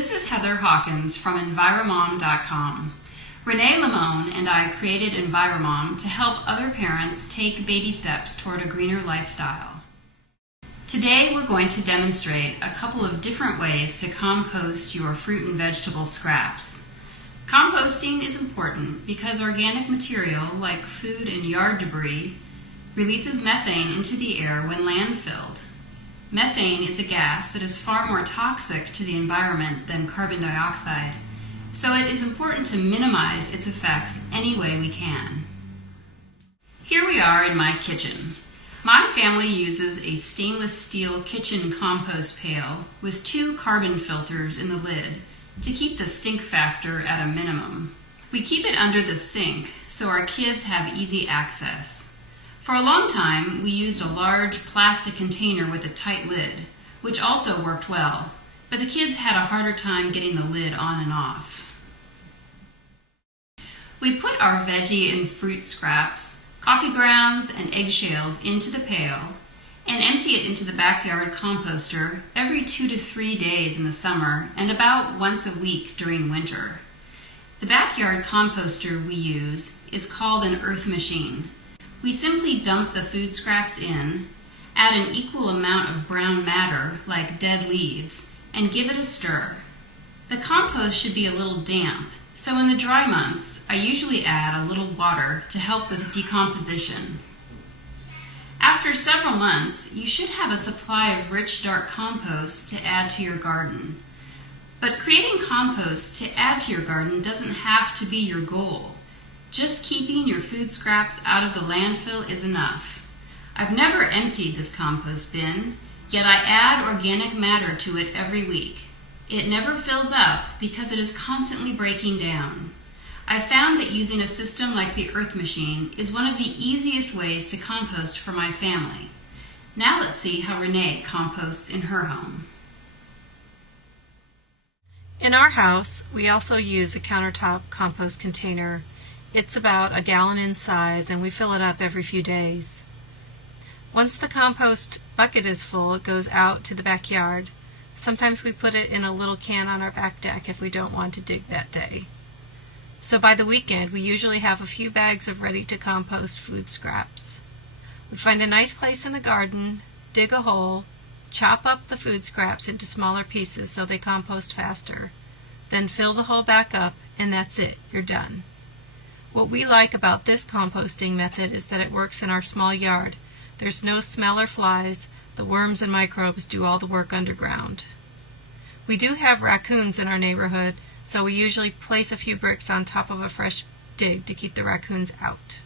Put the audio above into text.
This is Heather Hawkins from Enviromom.com. Renee Limon and I created Enviromom to help other parents take baby steps toward a greener lifestyle. Today we're going to demonstrate a couple of different ways to compost your fruit and vegetable scraps. Composting is important because organic material like food and yard debris releases methane into the air when landfilled. Methane is a gas that is far more toxic to the environment than carbon dioxide, so it is important to minimize its effects any way we can. Here we are in my kitchen. My family uses a stainless steel kitchen compost pail with 2 carbon filters in the lid to keep the stink factor at a minimum. We keep it under the sink so our kids have easy access. For a long time, we used a large plastic container with a tight lid, which also worked well, but the kids had a harder time getting the lid on and off. We put our veggie and fruit scraps, coffee grounds, and eggshells into the pail and empty it into the backyard composter every 2 to 3 days in the summer and about once a week during winter. The backyard composter we use is called an earth machine. We simply dump the food scraps in, add an equal amount of brown matter like dead leaves, and give it a stir. The compost should be a little damp, so in the dry months I usually add a little water to help with decomposition. After several months, you should have a supply of rich dark compost to add to your garden. But creating compost to add to your garden doesn't have to be your goal. Just keeping your food scraps out of the landfill is enough. I've never emptied this compost bin, yet I add organic matter to it every week. It never fills up because it is constantly breaking down. I found that using a system like the earth machine is one of the easiest ways to compost for my family. Now let's see how Renee composts in her home. In our house, we also use a countertop compost container. It's about 1 gallon in size, and we fill it up every few days. Once the compost bucket is full, it goes out to the backyard. Sometimes we put it in a little can on our back deck if we don't want to dig that day. So by the weekend, we usually have a few bags of ready-to-compost food scraps. We find a nice place in the garden, dig a hole, chop up the food scraps into smaller pieces so they compost faster. Then fill the hole back up, and that's it, you're done. What we like about this composting method is that it works in our small yard. There's no smell or flies. The worms and microbes do all the work underground. We do have raccoons in our neighborhood, so we usually place a few bricks on top of a fresh dig to keep the raccoons out.